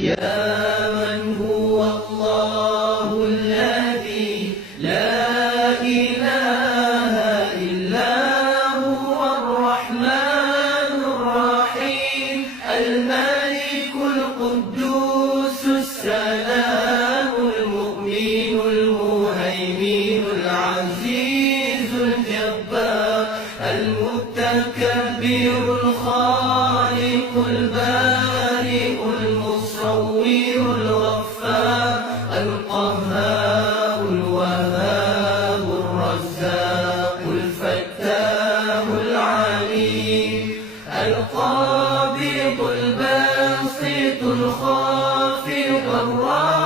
يا من هو الله الذي لا إله إلا هو الرحمن الرحيم الملك القدوس السلام المؤمن المهيمن العزيز الجبار المتكبر الخالق البارئ المصور الغفار القهار الوهاب الرزاق الفتاح العليم القابض الباسط الخافض الرافع